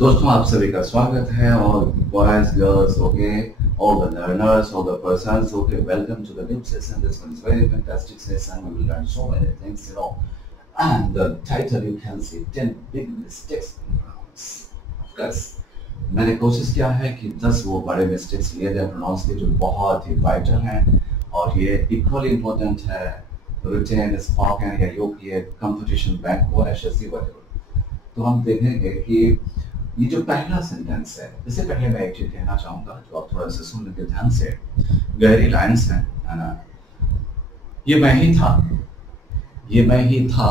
दोस्तों आप सभी का स्वागत है और boys girls okay all the learners all the persons okay welcome to the new session. This one is very fantastic session. We will learn so many things and the title you can see 10 big mistakes in pronouns. Of course मैंने कोशिश किया है कि 10 वो बड़े mistakes लिए जाए pronounce के जो बहुत ही वाइटल हैं और ये इक्वली इम्पोर्टेंट है रिटेन स्पोकन या ये कंपटीशन बैंक हो एसएससी वगैरह। तो हम देखेंगे कि ये जो पहला सेंटेंस है, इससे पहले मैं एक चीज कहना चाहूंगा जो आप थोड़ा सा सुन लीजिए ध्यान से। गहरी लाइंस है ना। ये मैं ही था, ये मैं ही था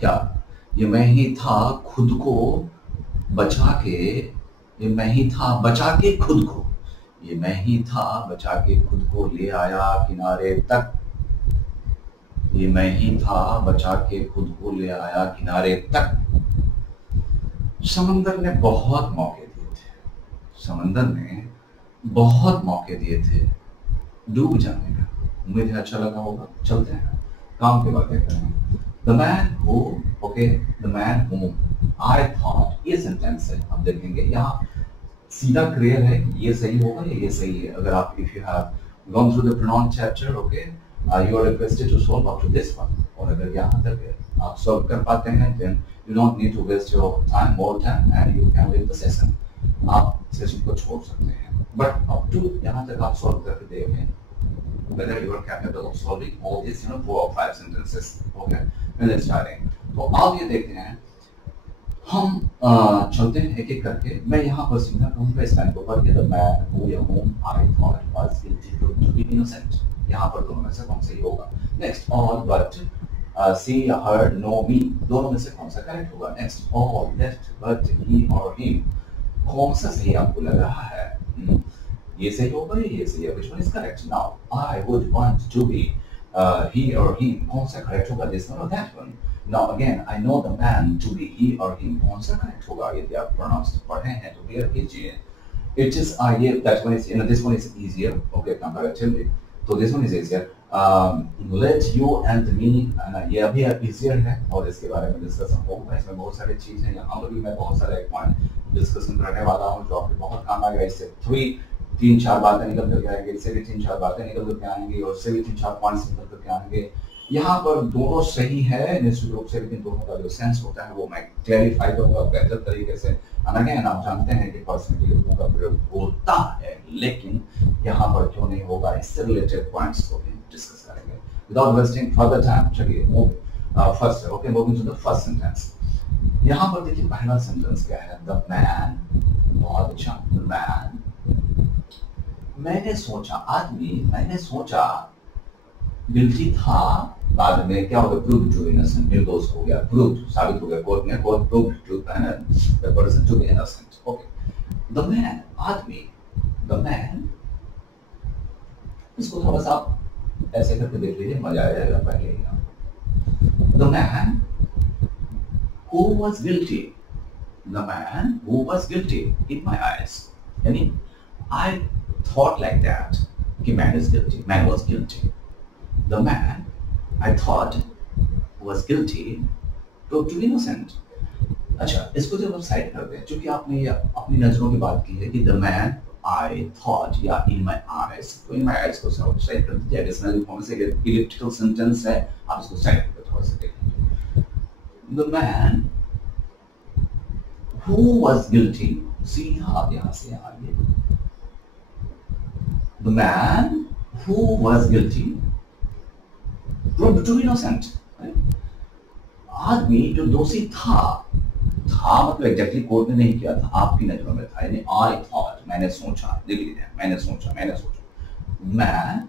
क्या? ये मैं ही था खुद को बचा के, ये मैं ही था बचा के खुद को, ये मैं ही था बचा के खुद को ले आया किनारे तक, ये मैं ही था बचा के खुद को ले आया किनारे तक। समंदर ने बहुत मौके दिए थे, समंदर ने बहुत मौके दिए थे डूब जाने का। उम्मीद है अच्छा लगा होगा। चलते हैं काम की बातें करें। The man who, okay, the man whom I thought, ये सेंटेंस है। आप देखेंगे यहाँ सीधा क्लियर है ये सही होगा या ये सही है। अगर आप if you have gone through the pronoun chapter, okay, you are requested to solve up to this one. और अगर यहाँ तक आप सॉल्व कर पाते हैं then you don't need to waste your time, more time, and you can leave the session. आप session को छोड़ सकते हैं, but up to यहाँ तक आप सॉल्व करके देखें whether you are capable of solving all these 4 or 5 sentences. Okay, let's start. तो आप ये देखते हैं हम चलते हैं एक एक करके। मैं यहाँ पर सीधा कहूँगा इस लाइन को पढ़ के the man whom I thought was guilty to be innocent। यहाँ पर दोनों में से कौन सही होगा? Next, all but see, heard, know, me, दोनों में से कौन सा करेक्ट होगा? Next, all, left, but, he or him, कौन सा सही आपको लग रहा है? ये सही होगा या ये सही है? Which one is correct? Now, I would want to be he or him, कौन सा करेक्ट होगा? This one or that one? Now again, I know the man to be he or him, कौन सा करेक्ट होगा? यदि आप pronounce पढ़े हैं तो क्लियर कीजिए। It is that one is, this one is easier, okay, comparatively. So this one is easier. Let you and me, ये अभी easier है और इसके बारे में डिस्कशन होगा। इसमें बहुत सारी चीजें हैं, यहाँ पर भी मैं बहुत सारे पॉइंट डिस्कशन करने वाला हूँ जो आपके बहुत काम आएगा। इससे 3-4 बातें निकल करके आएंगे, इससे भी 3-4 बातें निकल करके आएंगी और इससे भी 3-4 पॉइंट्स निकल करके आएंगे। यहाँ पर दोनों सही है निश्चित रूप से, लेकिन दोनों का जो सेंस होता है वो मैं क्लैरिफाई करूंगा बेहतर तरीके से। अगेन आप जानते हैं कि पर्सनली लोगों का प्रयोग होता है, लेकिन यहाँ पर क्यों नहीं होगा, इससे रिलेटेड पॉइंट्स को भी डिस्कस करेंगे। विदाउट वेस्टिंग फर्दर टाइम चलिए first, okay, moving to the first sentence. यहाँ पर देखिए पहला सेंटेंस क्या है? द मैन, बहुत अच्छा, द मैन, मैंने सोचा, आदमी मैंने सोचा गिल्टी था, बाद में क्या होगा? प्रूव्ड टू इनोसेंट, निर्दोष हो गया, प्रूव्ड साबित हो गया कोर्ट में, court proved to the person to be innocent. Okay, the man, आदमी, द मैन, इसको थोड़ा सा आप ऐसे करके देख लीजिए, मजा आ जाएगा। पहले ही the man who was guilty, the man who was guilty in my eyes, यानी आई थॉट लाइक दैट कि man is guilty, man was guilty. The man I thought was guilty proved to be innocent. अच्छा, इसको जब आप side करते हैं, क्योंकि आपने अपनी नजरों की बात की है कि the man I thought या in my eyes, तो in my eyes को साइड कर दीजिए। एडिशनल फॉर्म से इलिप्टिकल सेंटेंस है, आप इसको साइड करके थोड़ा सा देखिए। The man who was guilty, सीधा आप यहाँ से आइए। The man who was guilty proved to be innocent. आदमी जो दोषी था मतलब एग्जैक्टली कोर्ट ने नहीं किया था, आपकी नजरों में था, यानी I thought, मैंने सोचा, देख लीजिए, मैंने सोचा। Man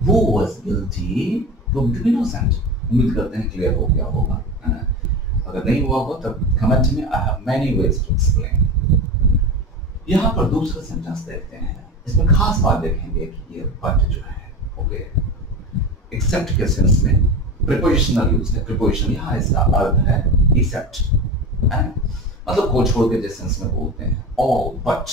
who was guilty proved to be innocent. उम्मीद करते हैं क्लियर हो गया होगा। अगर नहीं हुआ हो तब कमेंट में, I have many ways to explain. यहाँ पर दूसरा सेंटेंस देखते हैं, इसमें खास बात देखेंगे कि ये बट जो है, ओके, एक्सेप्ट के सेंस में प्रीपोजिशनल यूज है। प्रीपोजिशन यहाँ इसका अर्थ है एक्सेप्ट, मतलब को छोड़ के जिस सेंस में बोलते हैं, ऑल, बट।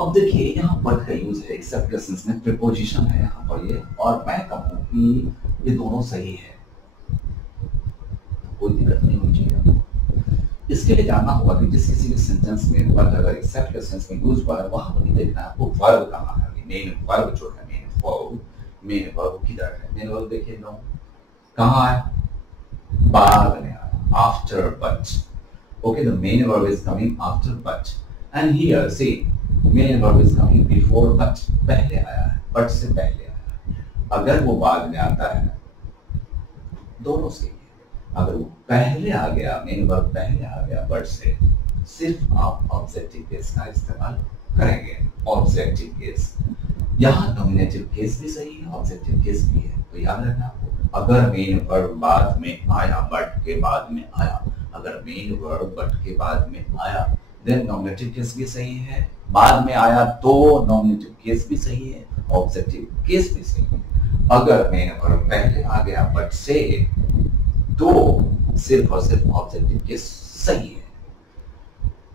अब देखिए यहाँ बट का यूज है एक्सेप्ट के सेंस में, प्रीपोजिशन है यहाँ पर ये, और मैं कहूँ कि ये दोनों सही है, कोई दिक्कत नहीं होनी चाहिए। इसके लिए जानना होगा कि जिस किसी भी सेंटेंस में वर्ब अगर एक्सेप्ट के सेंस में यूज हुआ है वहां पर देखना है आपको वर्ब कहाँ है। मेन वर्ब जो है मेन वर्ब किधर है। मेन वर्ब देखिए नो कहाँ है, बाद में आया, after but. Okay, the main verb is coming after but and here see main verb is coming before but, पहले आया है, बट से पहले आया है। अगर वो बाद में आता है दोनों सही है। अगर वो पहले आ गया, मेन वर्ब पहले आ गया बट से, सिर्फ आप ऑब्जेक्टिव केस का इस्तेमाल करेंगे। ऑब्जेक्टिव केस, यहाँ नॉमिनेटिव केस भी सही है, ऑब्जेक्टिव केस भी है, तो याद रखना आपको। अगर मेन वर्ब बाद में आया, बट के बाद में आया, अगर मेन वर्ब बट के बाद में आया, देन नॉमिनेटिव केस भी सही है। बाद में आया तो नॉमिनेटिव केस भी सही है, ऑब्जेक्टिव केस भी सही है। अगर मेन वर्ब पहले आ गया बट से, तो सिर्फ और सिर्फ ऑब्जेक्टिव केस सही है।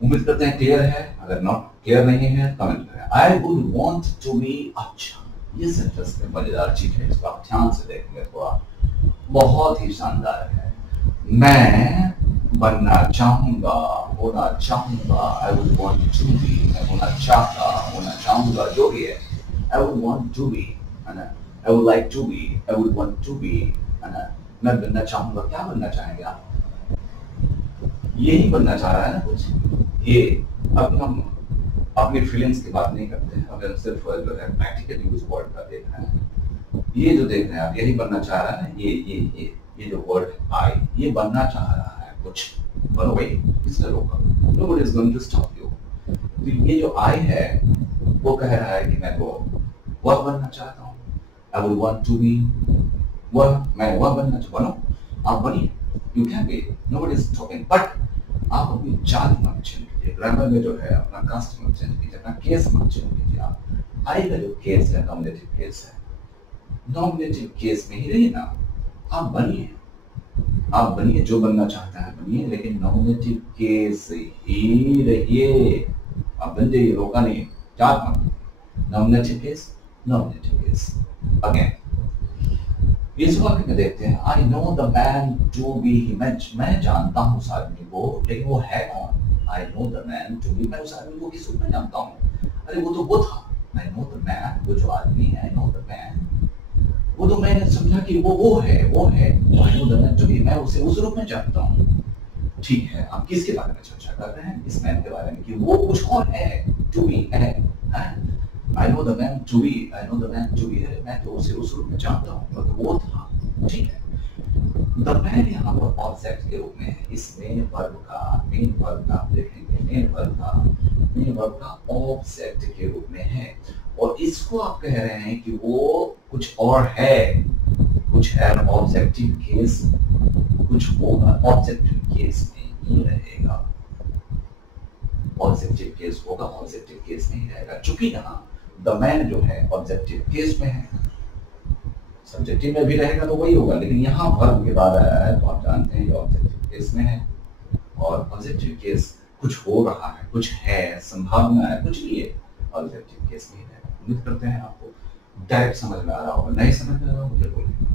उम्मीद करते हैं क्लियर है। अगर नॉट क्लियर नहीं है कमेंट करें। I would want to be, अच्छा ये सेंटेंस में मजेदार चीज है, इसको आप ध्यान से देखेंगे, थोड़ा बहुत ही शानदार है। मैं बनना चाहूंगा, होना चाहूंगा, I would want to be, मैं होना चाहता, होना चाहूंगा, जो भी है। I would want to be, है ना, I would like to be, I would want to be, है ना, मैं बनना चाहूंगा। क्या बनना चाहेंगे आप? यही बनना चाह रहा है ना कुछ। ये अब हम अपनी फीलिंग्स की बात नहीं करते हैं, अगर सिर्फ जो है प्रैक्टिकल यूज वर्ड का देख रहे हैं। ये जो देख रहे हैं आप, यही बनना चाह रहा है ना। ये जो वर्ड आई, ये बनना चाह रहा है कुछ, बनो भाई, किसने रोका? Nobody is going to stop you. तो ये जो आई है वो कह रहा है कि मैं तो वह बनना चाहता हूँ। I would want to be, मैं वह बनना चाहता हूँ। आप बनिए, you can be, nobody is stopping, but आप अपनी चाल मत चेंज कीजिए। ग्रामर में जो है अपना कास्ट मत चेंज कीजिए, अपना केस मत चेंज कीजिए। आप आई का जो केस है नॉमिनेटिव केस है, नॉमिनेटिव केस में ही रहिए ना। आप बनिए, आप बनिए, जो बनना चाहता है बनिए, लेकिन नॉमिनेटिव केस ही रहिए। आप बन जाइए, रोका नहीं, चाल मत। Nominative case, nominative case. Again इस वाक्य में देखते हैं, I know the man to be, मैं जानता हूँ उस आदमी को, लेकिन वो है कौन? I know the man to be, मैं उस आदमी को किस रूप में जानता हूँ? अरे वो तो वो था। आई नो द मैन, वो जो आदमी है, आई नो द मैन, वो तो मैंने समझा कि वो है। I know the man to be, मैं उसे उस रूप में जानता हूँ। ठीक है, आप किसके बारे में चर्चा कर रहे हैं? इस मैन के बारे में कि वो कुछ और है, टू बी है। I know the man to be, I know the man to be है, मैं तो उसे उस रूप में जानता हूँ, तो वो था। ठीक है, the man यहाँ पर ऑब्जेक्ट के रूप में है। इस मेन वर्ब का आप देखेंगे, मेन वर्ब का ऑब्जेक्ट के रूप में है, और इसको आप कह रहे हैं कि वो कुछ और है, कुछ है। ऑब्जेक्टिव केस कुछ होगा, ऑब्जेक्टिव केस में ही रहेगा, ऑब्जेक्टिव केस होगा, ऑब्जेक्टिव केस नहीं रहेगा। चूंकि यहाँ द मैन जो है ऑब्जेक्टिव केस में है, सब्जेक्टिव में भी रहेगा तो वही होगा, लेकिन यहाँ वर्ब के बाद आया है तो आप जानते हैं ये ऑब्जेक्टिव केस में है। और ऑब्जेक्टिव केस कुछ हो रहा है, कुछ है, संभावना है, कुछ भी है, ऑब्जेक्टिव केस में रहेगा। उम्मीद करते हैं आपको डायरेक्ट समझ में आ रहा होगा। नहीं समझ में आ रहा मुझे बोलिए,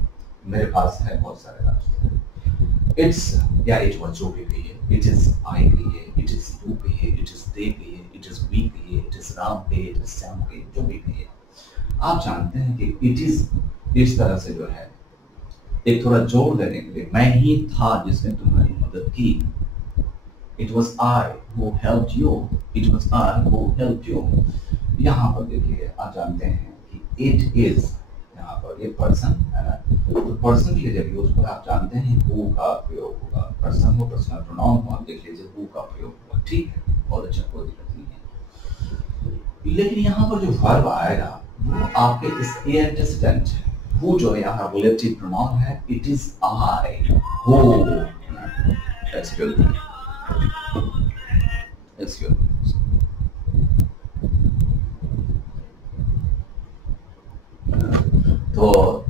मेरे पास है बहुत सारे रास्ते। इट्स या इट वाज जो भी कहिए, इट इज आई कहिए, इट इज यू कहिए, इट इज दे कहिए, इट इज वी कहिए, इट इज राम कहिए, इट इज श्याम कहिए, जो भी कहिए। आप जानते हैं कि इट इज इस तरह से जो है एक थोड़ा जोर देने के लिए, मैं ही था जिसने तुम्हारी मदद की। It was I who helped you, it was I who helped you. यहाँ पर देखिए, आप जानते हैं कि इट इज, यहाँ पर ये पर्सन है ना, तो पर्सन के लिए जब यूज होगा आप जानते हैं हु का प्रयोग होगा। पर्सन हो, पर्सनल प्रोनाउन हो, आप देख लीजिए हु का प्रयोग होगा। ठीक है, बहुत अच्छा, कोई दिक्कत नहीं है। लेकिन यहाँ पर जो वर्ब आएगा वो आपके इस एंटीसीडेंट है। हु जो है यहाँ रिलेटिव प्रोनाउन है, it is I who. Excuse me, excuse me. तो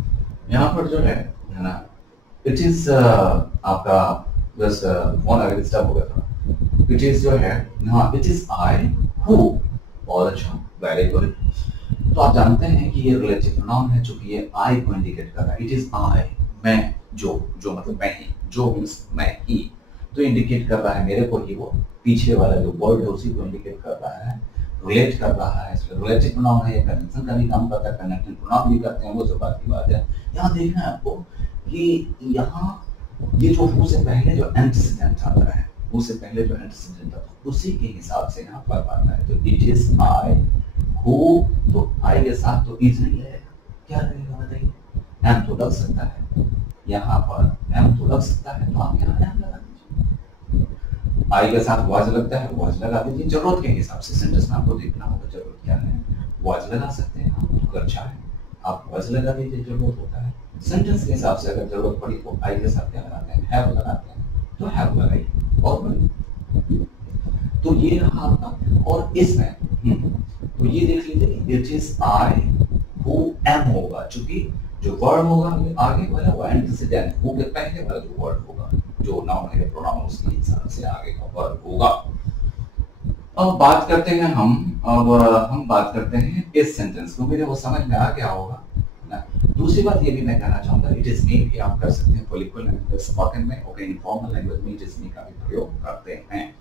यहाँ पर जो है ना, इट इज आपका बस फोन आगे डिस्टर्ब हो गया था। इट इज जो है हाँ, इट इज आई हु, बहुत अच्छा, वेरी गुड। तो आप जानते हैं कि ये रिलेटिव प्रोनाउन है, चूंकि ये आई को इंडिकेट कर रहा है। इट इज आई, मैं, जो मतलब मैं ही, जो मींस मैं ही। तो तो इंडिकेट कर रहा है मेरे को ही, वो पीछे वाला जो वर्ड है उसी को इंडिकेट कर रहा है, रिलेट कर रहा है, इसलिए रिलेटिव प्रोनाउन है, कंजंक्शन का भी काम करता है, कनेक्टिव प्रोनाउन भी करते हैं, वो सब बात की बात है। यहाँ देखना है आपको कि यहाँ ये जो हु से पहले जो एंटीसीडेंट आता है, हु से पहले जो एंटीसीडेंट आता है उसी के हिसाब से यहाँ पर आता है। तो इट इज आई हु, तो आई के साथ तो इज नहीं लगेगा, क्या लगेगा बताइए? एम तो लग सकता है, यहाँ पर एम तो लग सकता है, तो आप यहाँ एम लगा दीजिए। आई के साथ वाज लगता है, वाज लगा दीजिए, जरूरत के हिसाब से। सेंटेंस में आपको देखना होगा जरूरत क्या है, वाज लगा सकते हैं आप, अगर चाहे आप वाज लगा दीजिए, जरूरत होता है। सेंटेंस के हिसाब से अगर जरूरत पड़ी तो आई के साथ क्या लगाते हैं, हैव लगाते हैं, तो हैव लगाइए। और बड़ी तो ये रहा आपका। और इसमें तो ये देख लीजिए, it is I who am होगा, चूंकि जो वर्ड होगा ये आगे वाला वो एंटीसीडेंट, हु के पहले वाला जो वर्ड होगा, जो नाउन है प्रोनाउन, उसके हिसाब से आगे का वर्ड होगा। अब बात करते हैं हम बात करते हैं इस सेंटेंस को, मेरे वो समझ में आ गया होगा ना। दूसरी बात ये भी मैं कहना चाहूंगा, इट इज मी भी आप कर सकते हैं पोलिटिकल लैंग्वेज, स्पोकन में, ओके, इनफॉर्मल लैंग्वेज में इट इज मी का भी प्रयोग करते हैं।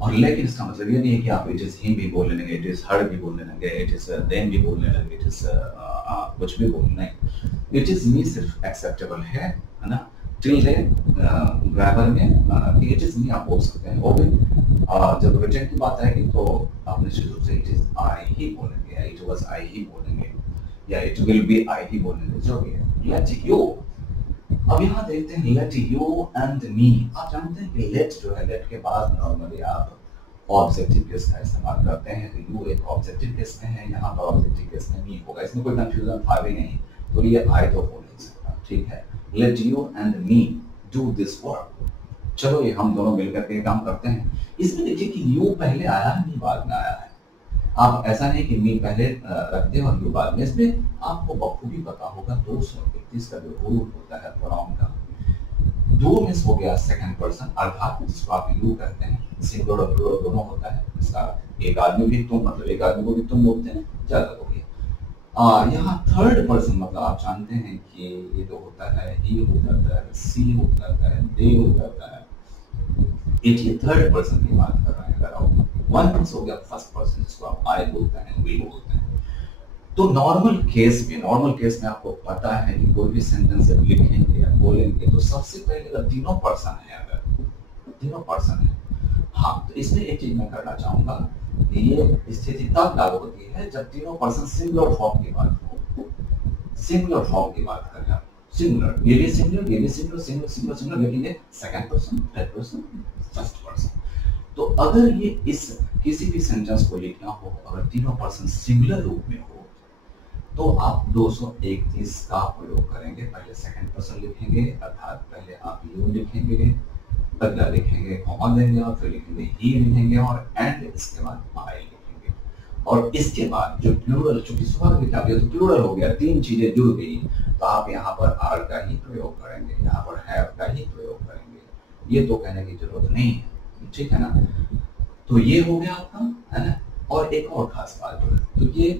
और लेकिन इसका मतलब ये नहीं है कि आप इट इज हिम भी बोलने लगे, इट इज हर भी बोलने लगे, इट इज देम भी बोलने लगे, इट इज कुछ भी बोलने नहीं। इट इज मी सिर्फ एक्सेप्टेबल है ना, टिल देन ग्रामर में इट इज मी आप बोल सकते हैं। और जब रिटर्न की बात आएगी तो आप निश्चित रूप से इट इज आई ही बोलेंगे, या इट वाज आई ही बोलेंगे, या इट विल बी आई ही बोलेंगे, जो भी है। लेट यू, अब यहाँ देखते हैं लेट यू एंड मी। आप जानते हैं कि लेट जो है, लेट के बाद नॉर्मली आप ऑब्जेक्टिव केस का इस्तेमाल करते हैं, तो यू एक ऑब्जेक्टिव केस में है, यहाँ पर ऑब्जेक्टिव केस में मी होगा, इसमें कोई कंफ्यूजन था भी नहीं, तो ये आई तो हो नहीं सकता, ठीक है। Let you and me do this work, चलो ये हम दोनों मिलकर के काम करते हैं। इसमें देखिए कि यू पहले आया है, मी बाद में आया है। आप ऐसा नहीं कि मी पहले रखते और यू बाद में। इसमें आपको बखूबी पता होगा 231 का जो रूल होता है प्रोनाउन का, दो मिस हो गया सेकंड पर्सन, अर्थात जिसको आप यू कहते हैं, सिंगुलर और प्लूरल दोनों होता है। इसका एक आदमी भी तुम, मतलब एक आदमी को भी तुम बोलते हैं, ज्यादा हो गया। यहाँ थर्ड पर्सन मतलब आप जानते हैं कि ये जो होता है, ही हो जाता है, सी हो जाता है, दे हो जाता है, ये थर्ड पर्सन की बात कर रहे हैं। अगर आप वन मिस हो गया फर्स्ट पर्सन, जिसको आप आई बोलते हैं, वी बोलते हैं। तो नॉर्मल केस में आपको पता है कि कोई भी सेंटेंस जब लिखेंगे या बोलेंगे तो सबसे पहले अगर तीनों पर्सन है, अगर तीनों पर्सन है, हाँ, तो इसमें एक चीज मैं करना चाहूंगा, ये स्थिति तब लागू होती है जब तीनों पर्सन सिंगुलर फॉर्म की बात हो, सिंगुलर फॉर्म की बात करें आप, सिंगुलर, ये भी सिंगुलर, ये भी सिंगुलर, सिंगुलर, लेकिन ये second person, third person, first person. तो अगर ये इस किसी भी सेंटेंस को लिखना हो, अगर तीनों पर्सन सिंगुलर रूप में हो, तो आप 231 का प्रयोग करेंगे। पहले सेकंड पर्सन लिखेंगे, अर्थात पहले आप यू लिखेंगे, अगला लिखेंगे कॉमा देंगे, और फिर लिखेंगे ही लिखेंगे, और एंड इसके बाद आई लिखेंगे। और इसके बाद जो प्लूरल, चूंकि सुबह लिखा गया तो प्लूरल हो गया, तीन चीजें जुड़ गई, तो आप यहाँ पर आर का ही प्रयोग करेंगे, यहाँ पर हैव का ही प्रयोग करेंगे। ये तो कहने की जरूरत नहीं है, ठीक है ना। तो ये हो गया आपका, है ना। और एक और खास बात है, तो ये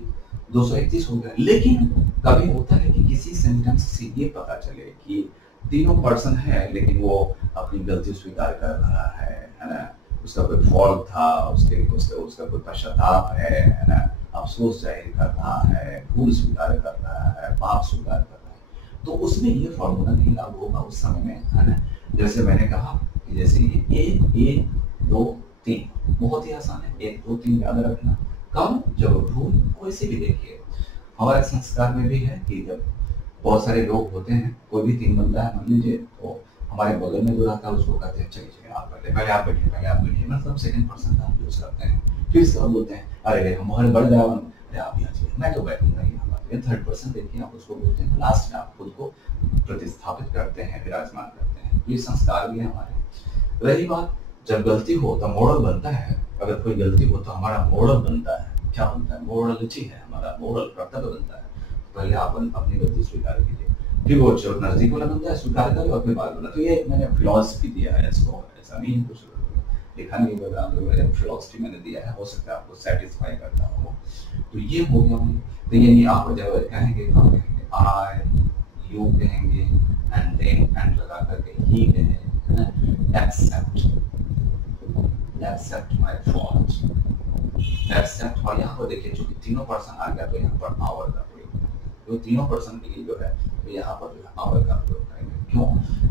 231 हो गया। लेकिन कभी होता है कि किसी सेंटेंस से ये पता चले कि तीनों पर्सन है, लेकिन वो अपनी गलती स्वीकार कर रहा है ना, उसका कोई फॉल्ट था, उसका कोई पश्चाताप है ना, अफसोस जाहिर कर रहा है, भूल स्वीकार कर रहा है, पाप स्वीकार कर रहा है, तो उसमें ये फॉर्मूला नहीं लागू होगा उस समय में, है ना। जैसे मैंने कहा कि जैसे ये 1 2 3 बहुत ही आसान है, 1 2 3 याद रखना। कब? जब भूल, कोई भी देखिए हमारे संस्कार में भी है कि जब बहुत सारे लोग होते हैं, कोई भी 3 बंदा है मान लीजिए, तो हमारे बगल में जो रहता है उसको कहते हैं चलिए आप पहले आप बैठिए, मतलब सेकंड पर्सन का यूज करते हैं। फिर इसके बाद बोलते हैं अरे हमारे बढ़ जाए, अरे आप यहाँ चलिए, मैं तो बैठूंगा यहाँ पर। थर्ड पर्सन देखिए आप उसको बोलते हैं, लास्ट में आप खुद को प्रतिस्थापित करते हैं, विराजमान करते हैं। ये संस्कार भी है हमारे। रही बात जब गलती हो तो मॉडल बनता है, अगर कोई गलती हो तो हमारा मॉडल बनता है, क्या बनता है? मोरलिटी है हमारा, मोरल कर्तव्य बनता है। पहले आप अपनी गलती स्वीकार कीजिए, फिर वो जो नजदीक वाला बंदा है स्वीकार करे और फिर बाद में। तो ये मैंने फिलॉसफी दिया है इसको, ऐसा नहीं कुछ लिखा नहीं होगा, फिलॉसफी मैंने दिया है, हो सकता है आपको सेटिस्फाई करता हो। तो ये हो गया। तो ये नहीं आप जब कहेंगे आई, यू कहेंगे, एंड देन एंड लगा करके ही कहेंगे, एक्सेप्ट माय फॉल्ट, एक्सेप्ट। और यहाँ पर देखिए चूंकि तीनों पर्सन आ गया तो यहाँ पर आवर का प्रयोग, तो तीनों पर्सन के लिए जो है तो यहाँ पर जो है आवर का प्रयोग करेंगे। क्यों,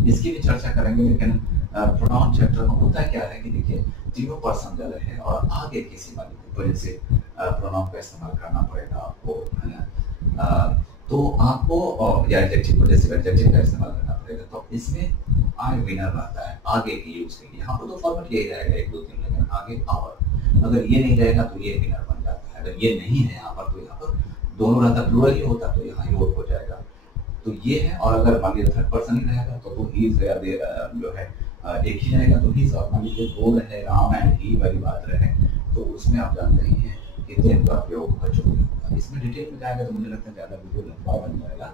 इसकी भी चर्चा करेंगे, लेकिन प्रोनाउन चैप्टर में होता क्या है कि देखिए तीनों पर्सन जो है और आगे किसी वजह से प्रोनाउन का इस्तेमाल करना पड़ेगा आपको, है ना। तो आपको या एडजेक्टिव वजह से एडजेक्टिव का इस्तेमाल करना पड़ेगा। तो इसमें आई विनर रहता है आगे की यूज के लिए। यहाँ पर तो फॉर्मेट यही रहेगा 1 2 3, लेकिन आगे आवर, अगर ये नहीं रहेगा तो ये विनर बन जाता है। अगर ये नहीं है यहाँ पर तो यहाँ पर दोनों रहता, प्लूरल ही होता तो यहाँ योर हो जाएगा। तो ये है। और अगर मान लीजिए थर्ड पर्सन ही रहेगा तो ही जो है एक ही रहेगा तो ही। और मान लीजिए दो रहे, राम एंड ही वाली बात रहे, तो उसमें आप जानते ही हैं कि देन का प्रयोग बचोगे होगा। इसमें डिटेल में जाएगा तो मुझे लगता है ज्यादा वीडियो लंबा बन जाएगा,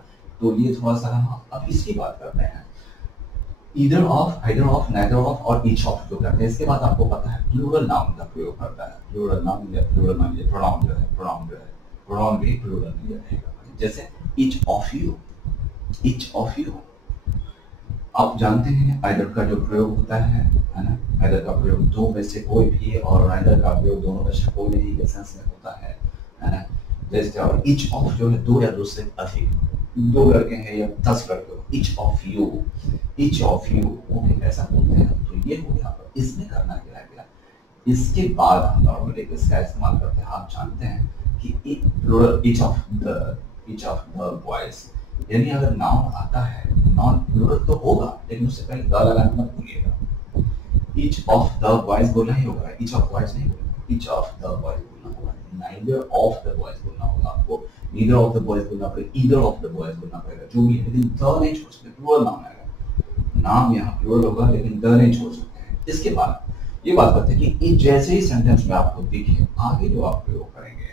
तो ये थोड़ा सा हम अब इसकी बात करते हैं। Either of, either of, neither of और ईच ऑफ जो करते हैं। इसके बाद आपको पता है प्लूरल नाउन का प्रयोग करता है। प्लूरल नाउन या प्लूरल मान लीजिए प्रोनाउन जो है, प्रोनाउन भी प्लूरल में रहेगा। जैसे each of you, each of you. आप जानते हैं आइदर का जो प्रयोग होता है ना, आइदर का प्रयोग दो में से कोई भी, और आइदर का प्रयोग दोनों में से कोई नहीं के सेंस में होता है ना। जैसे और ईच ऑफ जो है दो या दो से अधिक, 2 लड़के हैं या 10 लड़के हो, each of you, each of you, okay ऐसा बोलते हैं। तो ये हो गया। इसमें करना क्या है, इसके बाद हम नॉर्मली इसका इस्तेमाल करते हैं। आप जानते हैं कि plural each of the boys, यानी अगर नाउन आता है, नॉन प्लूरल तो होगा लेकिन उससे पहले द लगाना मत भूलिएगा। ईच ऑफ द बॉयज बोलना ही होगा, ईच ऑफ बॉयज नहीं बोलना, ईच ऑफ द बॉयज बोलना होगा। नाइदर ऑफ द बॉयज बोलना होगा आपको, नीदर ऑफ द बॉयज बोलना पड़ेगा, ईदर ऑफ द बॉयज बोलना पड़ेगा, जो भी है। लेकिन द नहीं छोड़ सकते, प्लूरल नाउन आएगा, नाम यहाँ प्लूरल होगा लेकिन द नहीं छोड़ सकते हैं। इसके बाद ये बात करते हैं कि जैसे ही सेंटेंस में आपको दिखे आगे जो आप प्रयोग करेंगे,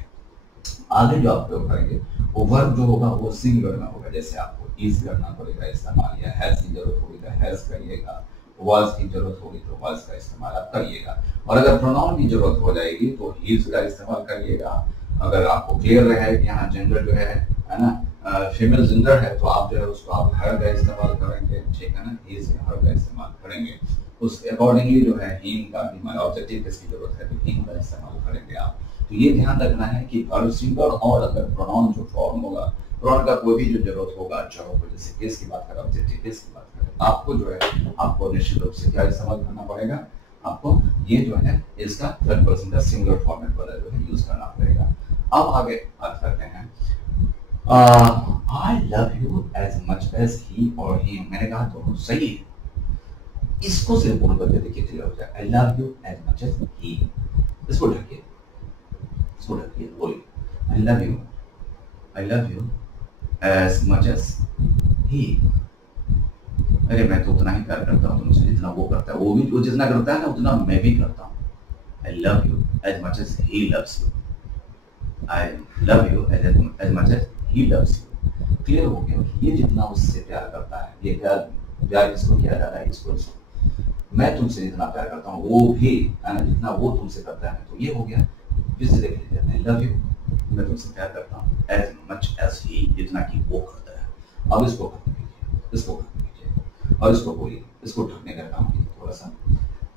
वो वर्ब जो होगा वो सिंगुलर में होगा। जैसे आपको इज करना पड़ेगा इस्तेमाल, या हैज की जरूरत होगी तो हैज करिएगा, वाज की जरूरत होगी तो वाज का इस्तेमाल आप करिएगा। और अगर प्रोनाउन की जरूरत हो जाएगी तो हीज का इस्तेमाल करिएगा। अगर आपको क्लियर रहे कि यहाँ जेंडर जो है ना, फीमेल जेंडर है, तो आप जो है उसको आप हर का इस्तेमाल करेंगे, ठीक है ना, हीज हर का इस्तेमाल करेंगे। उसके अकॉर्डिंगली जो है हिम का भी ऑब्जेक्टिव किसकी जरूरत है तो हिम का इस्तेमाल करेंगे आप। तो ये ध्यान रखना है कि वर्ब सिंगुलर, और अगर प्रोनाउन जो फॉर्म होगा, प्रोनाउन का कोई भी जो जरूरत होगा, चाहे वो जैसे केस की बात करें, ऑब्जेक्टिव केस की बात करें, आपको जो है आपको निश्चित रूप से क्या इस्तेमाल करना पड़ेगा, आपको ये जो है इसका थर्ड पर्सन का सिंगुलर फॉर्मेट वाला जो है यूज करना पड़ेगा। अब आगे बात करते हैं I love you as much as he और ही। मैंने कहा दोनों सही है, इसको सिर्फ बोल करके देखिए क्लियर हो जाए। I love you as much as he, इसको ढकिए, बोलिए I love you as much as he. अरे मैं तो उतना ही प्यार करता हूँ तुमसे जितना वो करता है, वो जितना करता है ना उतना मैं भी करता हूँ। I love you as much as he loves you, I love you as much as he loves you. Clear हो गया? ये जितना उससे प्यार करता है, ये प्यार किसको किया जाता है, इसको। मैं तुमसे जितना प्यार करता हूँ वो भी जितना वो तुमसे करता है, तो ये हो गया। फिर से देख लीजिए, आई लव यू, मैं तुमसे प्यार करता हूँ, एज मच एज ही, जितना कि वो करता है। अब इसको खत्म कीजिए, इसको खत्म कीजिए और इसको बोलिए, इसको ढकने का काम कीजिए थोड़ा सा।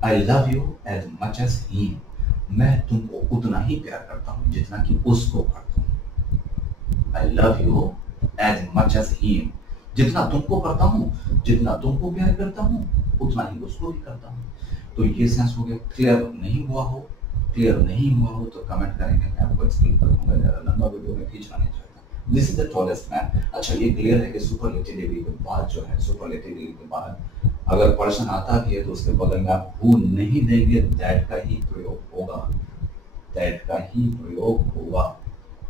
I love you as much as he, मैं तुमको उतना ही प्यार करता हूँ जितना कि उसको करता हूँ। I love you as much as he, जितना तुमको करता हूँ, जितना तुमको प्यार करता हूँ, उतना ही उसको भी करता हूँ। तो ये सेंस हो गया। क्लियर नहीं हुआ हो तो कमेंट करेंगे, मैं आपको एक्सप्लेन करूंगा। ज्यादा लंबा वीडियो में खींचना नहीं चाहता। This is the tallest man. अच्छा, ये क्लियर है कि सुपरलेटिव डिग्री के बाद जो है, सुपरलेटिव डिग्री के बाद अगर पर्सन आता भी है तो उसके बगल में आप हु नहीं देंगे, दैट का ही प्रयोग होगा,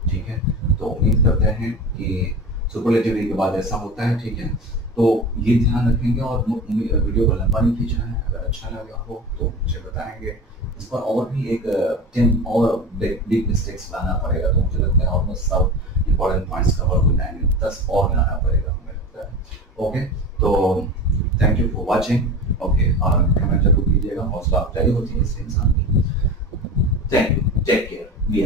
ठीक है। तो उम्मीद करते हैं कि सुपरलेटिव डिग्री के बाद ऐसा होता है, ठीक है। तो ये ध्यान रखेंगे और वीडियो को लंबा नहीं खींचना है। अगर अच्छा लगा हो तो मुझे बताएंगे। इस पर और भी एक 10 और बिग मिस्टेक्स लाना पड़ेगा, तो मुझे लगता है ऑलमोस्ट सब इंपॉर्टेंट पॉइंट्स कवर हो जाएंगे। 10 और लाना पड़ेगा हमें लगता है। ओके, तो thank you for watching. Okay, और कमेंट जरूर कीजिएगा, हौसला अफजाई होती है इससे इंसान की। Thank you, take care, B